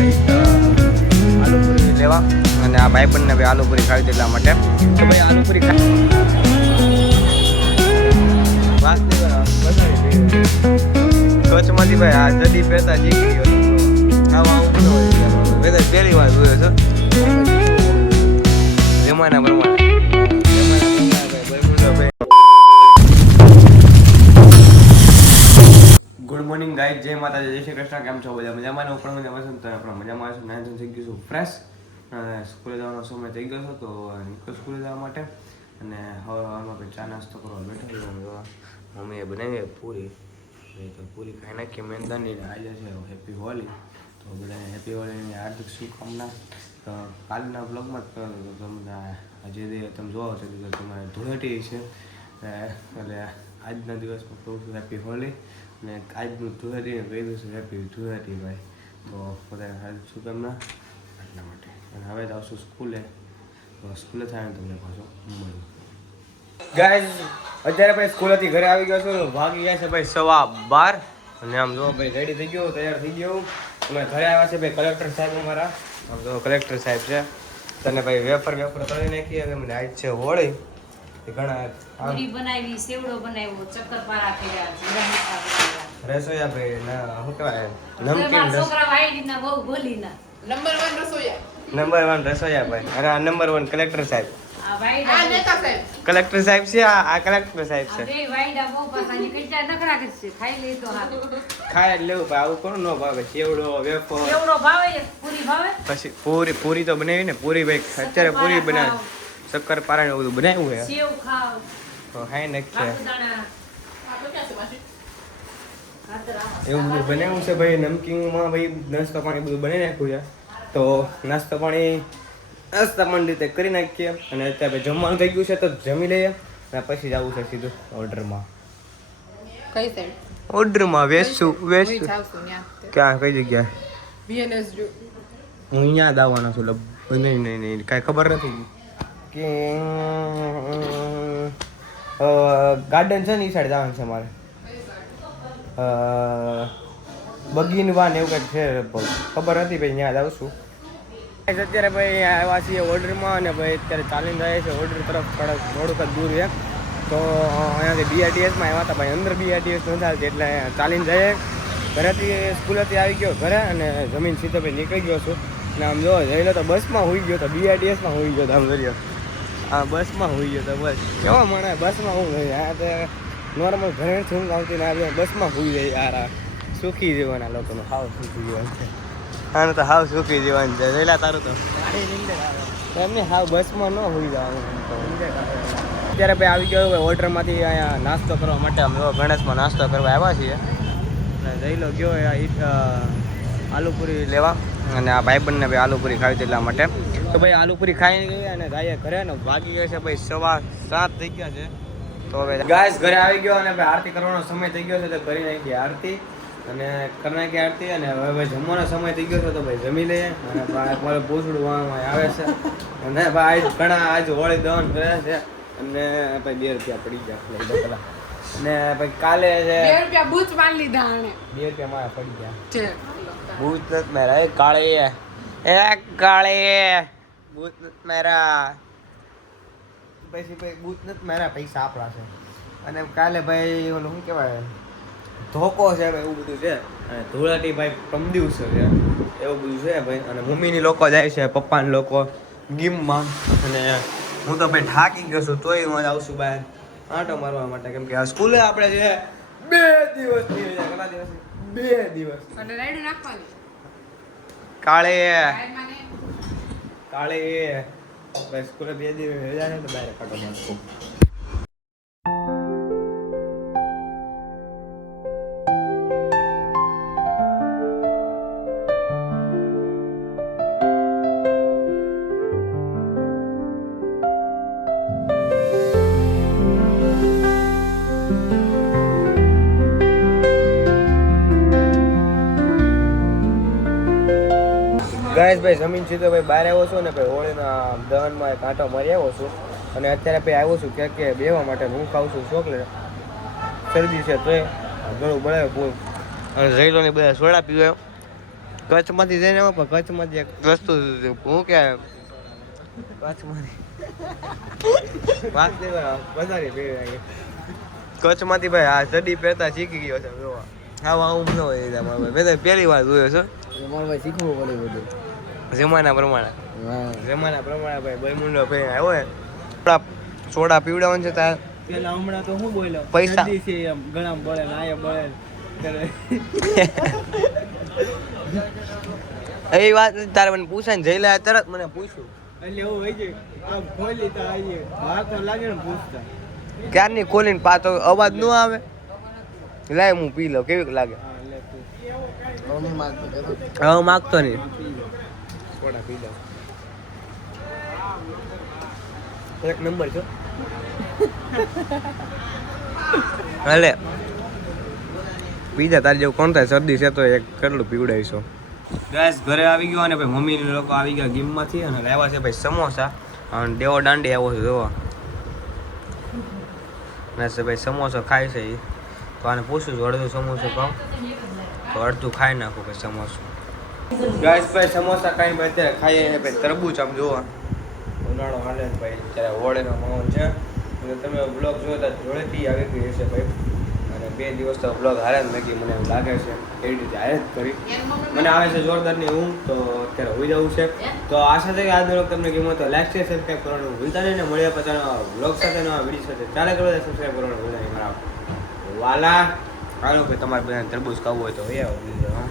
આલુપુરી લેવા અને આ ભાઈબંધને ભાઈ આલુપુરી ખાવી હતી એટલા માટે તો ભાઈ આલુપુરી વાત નહીં કચ્છમાંથી ભાઈ આ જડી પહેતા શીખી ગયો આવું આવું હોય પહેલી વાર જોયો છો જમાના પ્રમાણે ગુડ મોર્નિંગ ગાઈઝ, જય માતાજી, જય શ્રી કૃષ્ણ. કેમ છો બધા? મજામાં ને? ઉપર મજામાં છો? તો આપણે મજામાં આવીશું. નાઇન થઈ ગયું છું ફ્રેશ અને સ્કૂલે જવાનો સમય થઈ ગયો છે તો નીકળ સ્કૂલે જવા માટે. અને હવે આમાં કંઈ ચા નાસ્તો કરવા બેઠા. મમ્મીએ બનાવી પૂરી તો પૂરી ખાઈ નાખીએ મેંદાની. આજે છે હેપી હોલી, તો બધાને હેપી હોલીની હાર્દિક શુભકામના. તો કાલના બ્લોગમાં જ કહ્યું તો તમને જે તમે જોવો છો તમારે ધૂળેટી છે એટલે આજના દિવસમાં કહું છું હેપી હોલી ને આજનું ધૂળેટીને કહી દઉં છું હેપી ધૂળેટી ભાઈ. તો બધાને હાર્દિક શુભકામના એટલા માટે. અને હવે જ આવશું સ્કૂલે, તો સ્કૂલે થાય ને તમને પાછો મળ્યું. ગાઈઝ અત્યારે ભાઈ સ્કૂલેથી ઘરે આવી ગયો છું. ભાગી ગયા છે ભાઈ 12:15 અને આમ જો ભાઈ રેડી થઈ ગયો, તૈયાર થઈ ગયો. અમે ઘરે આવ્યા છે ભાઈ કલેક્ટર સાહેબ અમારા. આમ જો કલેક્ટર સાહેબ છે. તને ભાઈ વેફર તળી નાખી. અને મને આજ છે હોળી. ઘણા પૂરી બનાવી, સેવડો બનાવ્યો, ચક્કરપારા કર્યા, જીરા મીઠા કર્યા. રસોઈયા ભાઈ ના શું કહેવાય નમકીન છોકરા વાઈડીના બહુ બોલીના નંબર 1 રસોઈયા ભાઈ. અને આ નંબર 1 કલેક્ટર સાહેબ. આ વાઈડા નેતા સાહેબ કલેક્ટર સાહેબ છે. આ કલેક્ટર સાહેબ છે. બે વાઈડા બહુ પાસાની કેટલા નખરા કરશે. ખાઈ લે તો હા ખાય જ લેવું ભાઈ. આવું કોણ ન ભાવે? ચેવડો વેફર સેવડો ભાવે, પૂરી ભાવે. પછી પૂરી તો બનાવી ને. પૂરી ભાઈ અત્યારે પૂરી બનાવી, શક્કરપારા ને બધું બનાવ્યું છે સેવ ખાવ તો હાઈ નાખીએ. સાબુદાણા એવું બધું બનાવ્યું છે ભાઈ. નમકીનમાં ભાઈ નાસ્તો પાણી બધું બનાવી નાખ્યું છે. તો નાસ્તો પાણી રીતે કરી નાખીએ. અને અત્યારે ભાઈ જમવાનું થઈ ગયું છે તો જમી લઈએ અને પછી જવું છે સીધું ઓર્ડરમાં. કઈ સાઈડ ઓર્ડરમાં વેચશું ક્યાં કઈ જગ્યાએ? બીએનએસ જો હું અહીંયા જ આવવાનો છું. નહીં કાંઈ ખબર નથી કે ગાર્ડન છે ને એ સાઈડ જવાનું છે મારે. બગીનવાન એવું કંઈક છે ખબર નથી ભાઈ. ત્યાં જ આવશું. અત્યારે ભાઈ આવ્યા છીએ ઓર્ડરમાં અને ભાઈ અત્યારે ચાલીને જાય છે ઓર્ડર તરફ. થોડુંક જ દૂર છે તો અહીંયાથી બીઆરટીએસમાં આવ્યા હતા ભાઈ. અંદર બીઆરટીએસ નથી ચાલતી એટલે ચાલીને જઈએ. ઘરેથી સ્કૂલેથી આવી ગયો ઘરે અને જમીન સીધો ભાઈ નીકળી ગયો છું. અને આમ જો જઈને તો બસમાં હોઈ ગયો તો, બીઆરટીએસમાં હોઈ ગયો તો. આમ કર્યો હા બસમાં હોઈ ગયો તો. બસ કેવો મને બસમાં હું ગઈ આ તે નોર્મલ ઘરેથી ઊંઘ આવતી ને આવી બસમાં હોઈ જાય યાર. સુખી જીવન આ લોકોનું, હાવ સુખી જીવન છે. આનું તો હાવ સુખી જીવન છે. રહેલા તારું તો એમને હાવ બસમાં ન હોઈ જવાનું. અત્યારે ભાઈ આવી ગયો ભાઈ ઓર્ડરમાંથી અહીંયા નાસ્તો કરવા માટે. અમે ગણેશમાં નાસ્તો કરવા આવ્યા છીએ. જઈ લો ગયો આલુપુરી લેવા અને આ ભાઈબંધને ભાઈ આલુપુરી ખાવી હતી એટલા માટે. તો ભાઈ આલુપુરી ખાઈ ગઈ અને જઈએ ઘરે ને. ભાગી ગયા છે ભાઈ 7:15 થઈ ગયા છે. તો હવે ગાઈસ ઘરે આવી ગયો અને ભાઈ આરતી કરવાનો સમય થઈ ગયો છે તો કરી નાખી આરતી અને કરી નાખી આરતી. અને હવે ભાઈ જમવાનો સમય થઈ ગયો છે તો ભાઈ જમી લઈએ. અને મારે પૂછડું આવે છે અને ભાઈ ઘણા આજ હોળી દહન કરે છે અને ભાઈ 2 રૂપિયા પડી ગયા પેલા. અને ભાઈ કાલે છે 2 રૂપિયા બૂચ માર લીધા આણે. 2 રૂપિયા મારા પડી ગયા છે ભૂત નથી મારા. એ કાળી ભૂત નથી મારા. પછી ભાઈ ભૂત નથી મારા, પૈસા આપણા છે. અને કાલે ભાઈ ઓલું શું કહેવાય ધોકો છે ભાઈ, એવું બધું છે. અને ધૂળેટી ભાઈ પ્રમદિવસે છે એવું બધું છે ભાઈ. અને મમ્મીની લોકો જાય છે, પપ્પાની લોકો ગીમમાં. અને હું તો ભાઈ થાકી ગયો છું તોય હું આવશું બહાર આંટો મારવા માટે. કેમ કે આ સ્કૂલે આપણે છે 2 દિવસની રજા. કેટલા દિવસ? 2 દિવસ. અને રાઈડ નાખવાની કાળે રાઈડમાં ને ભાઈ સ્કૂલે 2 દિવસ રજા છે તો બહાર કાઢો મારશું. ગાઈસ ભાઈ જમીન સીધો ભાઈ બહાર આવ્યો છું ને ભાઈ હોળીના દહનમાં કાંટો મારી આવ્યો છું. અને અત્યારે ભાઈ આવ્યો છું કે બેવા માટે હું ખાઉં છું ચોકલેટ. શરદી છે તોય ગળું બળાવે બહુ. અને જઈલોની બધા સોડા પીવાયો કચ્છમાંથી જઈને આવ્યો પણ કચ્છમાંથી એક વસ્તુ હું કે કચ્છમાંથી વાત નહીં વધારે ભીડ લાગે કચ્છમાંથી ભાઈ આ ચડી પહેરતા શીખી ગયો છે જોવા હા આવું ન હોય તમારે મેં તો પહેલી વાર જોયો છે મારે ભાઈ શીખવું પડે બધું જમાના પ્રમાણે હા ભાઈ બે મુંડો પહેરીને આવ્યો હે થોડા સોડા પીવડાવવાનું છે તાર પેલા હમણાં તો હું બોલ્યો પૈસા. શરદી છે એમ ગળામાં બળે ને આયા બળે કરે એ વાત તારે મને પૂછાય ને જઈ લે તરત મને પૂછ્યું એટલે એવું હોય છે આમ ખોલી તો આવીએ ભાગ તો લાગે ને પૂછતા ક્યારની ખોલીને પાતો અવાજ ન આવે લાય હું પી લઉં કેવી લાગે હા લે તું હવે માગતો નહીં સોડા પી લઉં એક નંબર છો હાલે પીજા તારી જેવું કોણ થાય શરદી છે તો એક કેટલું પીવડાવીશું ગેસ ઘરે આવી ગયો અને ભાઈ મમ્મી લોકો આવી ગયા ગીમમાંથી અને લાવ્યા છે ભાઈ સમોસા અને દેવો દાંડી આવ્યો છે જોવા ને છે ભાઈ સમોસો ખાય છે એ તો આને પૂછું છું અડધું સમોસો ખાવ તો અડધું ખાઈ નાખું ભાઈ સમોસો ગેસ ભાઈ સમોસા ખાઈ ભાઈ અત્યારે ખાઈએ ભાઈ તરબૂચ આમ જોવા ઉનાળો હાલે ને ભાઈ અત્યારે હોળીનો માહોલ છે અને તમે બ્લોગ જોતા જોડેથી આવી ગઈ હશે ભાઈ અને 2 દિવસ તો બ્લોગ હારે જ નથી મને એવું લાગે છે એવી રીતે હારે જ કરી મને આવે છે જોરદારની ઊંઘ તો અત્યારે હોઈ જવું છે તો આશા છે કે આજનો બ્લોગ તમને ગમ્યો તો લાઈક શેર સબસ્ક્રાઈબ કરવાનું ભૂલતા નહીં ને મળ્યા પછી બ્લોગ સાથે નવા વિડીયો સાથે ચાલે કરો સબસ્ક્રાઈબ કરવાનું ભૂલતા નહીં મારા વાલા હાલો કે તમારે બધાને તરબૂચ ખાવું હોય તો એ આવો